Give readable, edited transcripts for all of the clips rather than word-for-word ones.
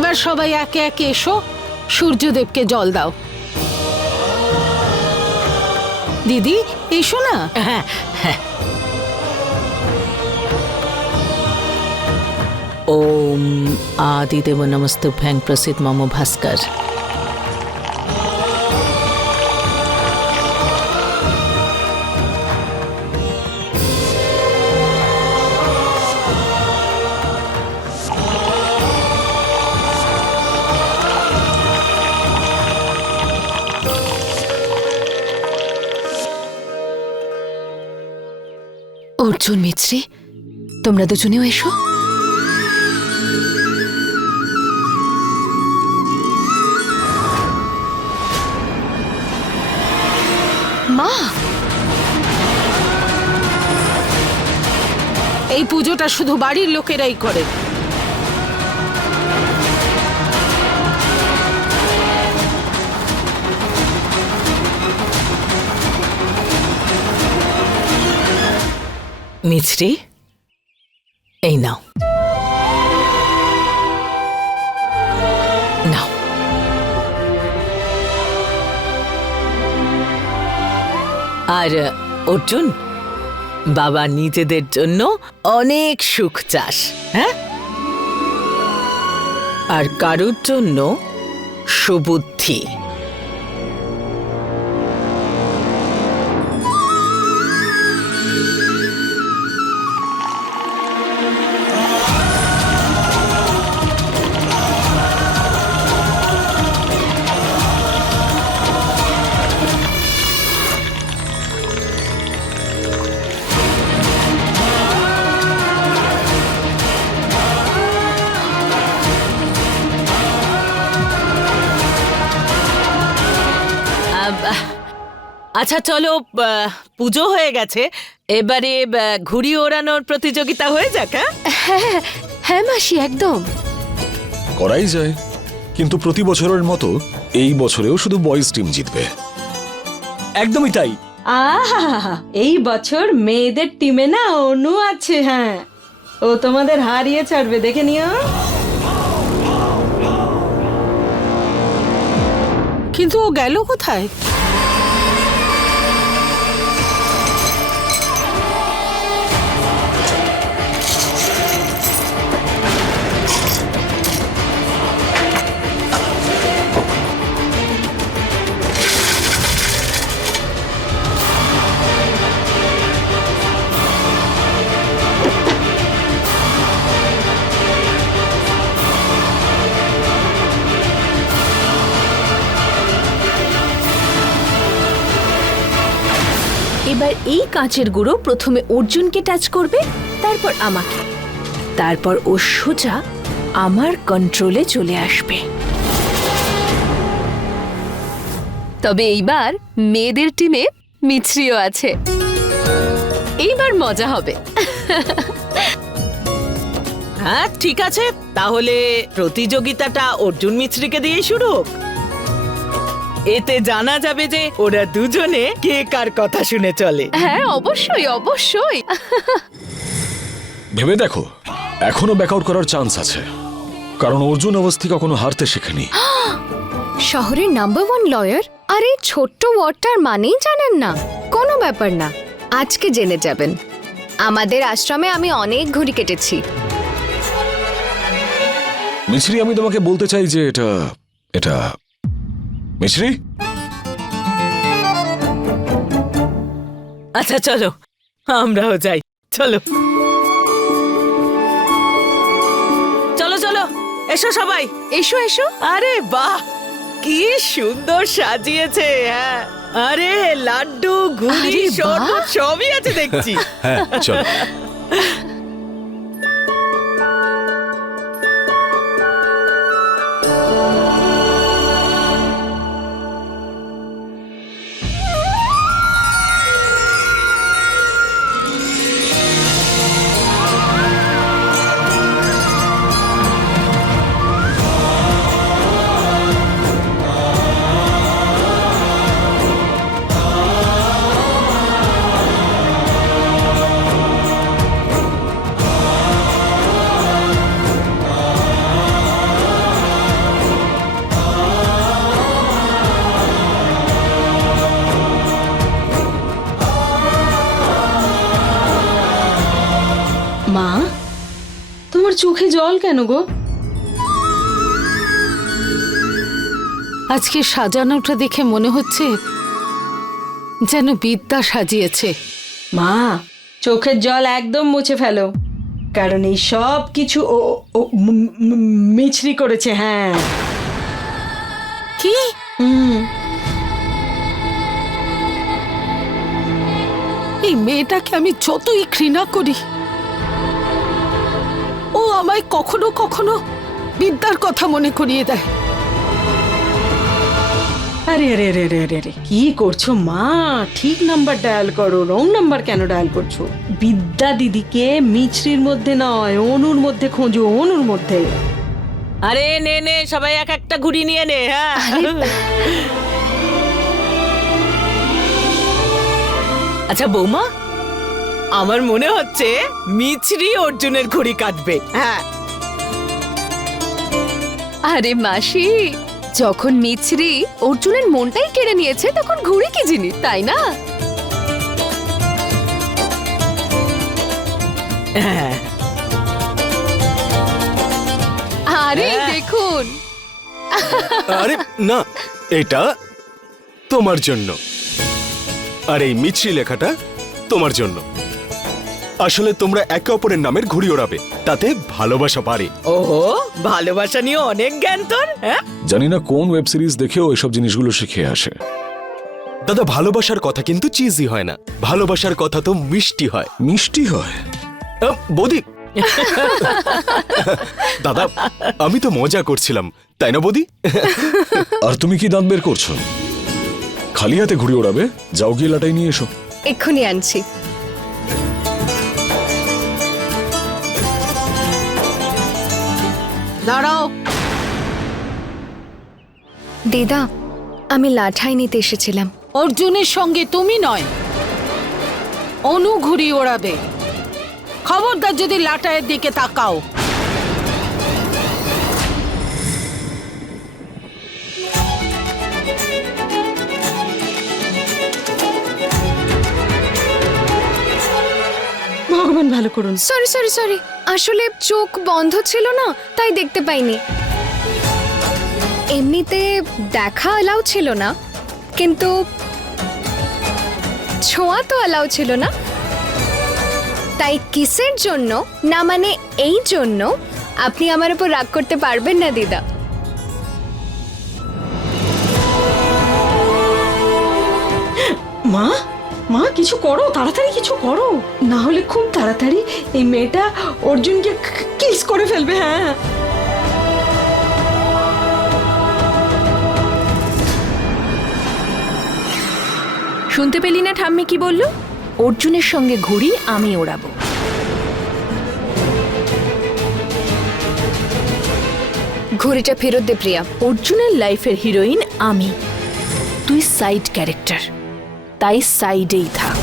এবার সবাই একে একে এসো, সূর্যদেবকে জল দাও। দিদি এসো না। হ্যাঁ হ্যাঁ। ওম আদিদেব নমস্তুভ্যাং প্রসিদ্ধ মম ভাস্কর। অর্জুন, মিছরি, তোমরা দুজনেও এসো। মা, এই পুজোটা শুধু বাড়ির লোকেরাই করে। মিছরি, এই নাও নাও। আর অর্জুন, বাবা নিজেদের জন্য অনেক সুখ চাস, হ্যাঁ, আর কারুর জন্য সুবুদ্ধি। আচ্ছা চলো, পুজো হয়ে গেছে, এবারে ঘুড়ি ওড়ানোর প্রতিযোগিতা হয়ে যাক। হ্যাঁ হ্যাঁ মাসি, একদম করাই যায়, কিন্তু প্রতি বছরের মতো এই বছরেও শুধু বয়েজ টিম জিতবে। একদমই তাই। আহা, এই বছর মেয়েদের টিমে না অনু আছে। হ্যাঁ, ও তোমাদের হারিয়ে ছাড়বে, দেখে নিও। কিন্তু ও গেল কোথায়? এবার এই কাঁচের গুঁড়ো প্রথমে অর্জুনকে টাচ করবে, তারপর আমাকে, তারপর ও সোজা আমার কন্ট্রোলে চলে আসবে। তবে এইবার মেয়েদের টিমে মিছরিও আছে, এইবার মজা হবে। হ্যাঁ ঠিক আছে, তাহলে প্রতিযোগিতাটা অর্জুন মিছরিকে দিয়ে শুরু হোক। এতে জানা যাবে যে ওরা দুজনে কে কার কথা শুনে চলে। হ্যাঁ অবশ্যই অবশ্যই। ভেবে দেখো, এখনো ব্যাকআউট করার চান্স আছে, কারণ অর্জুন অবস্থি কখনো হারতে শেখেনি। শহরের নাম্বার 1 লয়ার, আর এই ছোট্ট ওয়ার্ডটার মানেই জানেন না? কোনো ব্যাপার না, আজকে জেনে যাবেন। আমাদের আশ্রমে আমি অনেক ঘুড়ি কেটেছি। মিছরি, আমি তোমাকে বলতে চাই যে এটা এটা মিছরি, আচ্ছা চলো আমরাও যাই, চলো চলো চলো, এসো সবাই, এসো এসো। আরে বাহ, কি সুন্দর সাজিয়েছে। হ্যাঁ, আরে লাড্ডু, ঘুড়ি, আরে বাহ। শরবত সবই আছে দেখছি। হ্যাঁ চলো। কেন গো? আজকে সাজানোটা দেখে মনে হচ্ছে যেন বিদ্যা সাজিয়েছে। মা, চোখের জল একদম মুছে ফেলো, কারণ এই সব কিছু ও ও মিছরি করেছে। হ্যাঁ। কি? এই মেয়েটাকে আমি যতই ঘৃণা করি, ও আমায় কখনো কখনো বিদ্যার কথা মনে করিয়ে দেয়। আরে আরে আরে আরে আরে আরে, কি করছো মা? ঠিক নাম্বার ডায়াল করো, রং নাম্বার কেন ডায়াল করছো? বিদ্যা দিদিকে মিছরির মধ্যে নয়, অনুর মধ্যে খোঁজো, অনুর মধ্যে। আরে নে নে, সবাই এক একটা ঘুড়ি নিয়ে নে। হ্যাঁ, আচ্ছা বৌমা, আমার মনে হচ্ছে মিছরি অর্জুনের ঘুড়ি কাটবে। হ্যাঁ। আরে মাসি, যখন মিছরি অর্জুনের মনটাই কেড়ে নিয়েছে তখন ঘুড়ি কি জিনিস, তাই না? হ্যাঁ। আরে দেখুন, আরে না, এটা তোমার জন্য, আর এই মিছরি লেখাটা তোমার জন্য। আসলে তোমরা একে অপরের নামের ঘুড়ি ওড়াবে, তাতে ভালোবাসা বাড়ে। ওহো, ভালোবাসা নিয়ে অনেক জ্ঞান তোর। হ্যাঁ, জানি না কোন ওয়েব সিরিজ দেখেও এসব জিনিসগুলো শিখে আসে। দাদা, ভালোবাসার কথা কিন্তু চিজি হয় না, ভালোবাসার কথা তো মিষ্টি হয়। মিষ্টি হয়? বৌদি, দাদা আমি তো মজা করছিলাম, তাই না বৌদি? আর তুমি কি দাঁত বের করছো? খালি হাতে ঘুড়ি ওড়াবে? যাও গিয়ে লাটাই নিয়ে এসো। এক্ষুনি আনছি। দাঁড়াও। দিদা, আমি লাঠাই নিতে এসেছিলাম। অর্জুনের সঙ্গে তুমি নয়, অনু ঘুড়ি ওড়াবে। খবরদার যদি লাটাইয়ের দিকে তাকাও। ভগবান ভালো করুন। সরি সরি সরি, আসলে চোখ বন্ধ ছিল না, তাই দেখতে পাইনি। এমনিতে দেখা অ্যালাউ ছিল না, কিন্তু ছোঁয়া তো অ্যালাউ ছিল না। তাই কিসের জন্য না, মানে এই জন্য আপনি আমার উপর রাগ করতে পারবেন না দিদা। মা, মা কিছু করো, তাড়াতাড়ি কিছু করো, না হলে খুব তাড়াতাড়ি এই মেয়েটা অর্জুনকে কিস করে ফেলবে। হ্যাঁ। শুনতে পেলি না ঠাম্মি কি বললো? অর্জুনের সঙ্গে ঘুড়ি আমি ওড়াবো। ঘড়িটা ফেরত দে প্রিয়া। অর্জুনের লাইফের হিরোইন আমি, তুই সাইড ক্যারেক্টার, তাই সাইডেই থাক।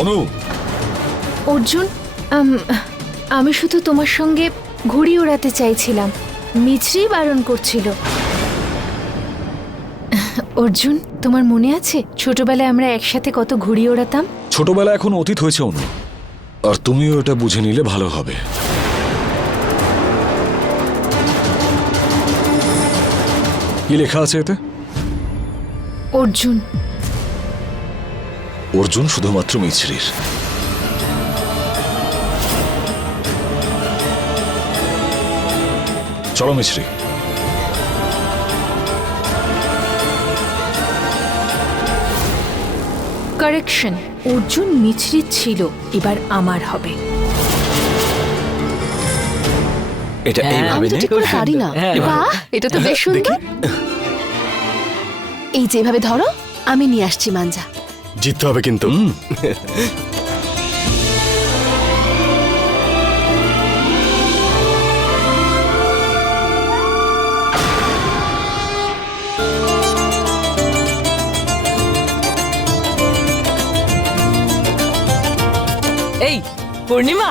অনু, অর্জুন, আমি শুধু তোমার সঙ্গে ঘুড়ি ওড়াতে চাইছিলাম, মিছরি বারণ করছিল। অর্জুন, তোমার মনে আছে ছোটবেলায় আমরা একসাথে কত ঘুড়ি ওড়াতাম? ছোটবেলা এখন অতীত হয়েছে অনু, আর তুমিও এটা বুঝে নিলে ভালো হবে। কি লেখা আছে এতে? অর্জুন। অর্জুন শুধুমাত্র মিছরির। চলো মিছরি। কারেকশন, অর্জুন মিছরি ছিল, এবার আমার হবে। এটা এইভাবে আমি তো নে। ঠিক করে পারি না। বাহ, এটা তো বেশ সুন্দর। এই যে এভাবে ধরো, আমি নিয়ে আসছি মাঞ্জা। জিততে হবে কিন্তু। এই পূর্ণিমা,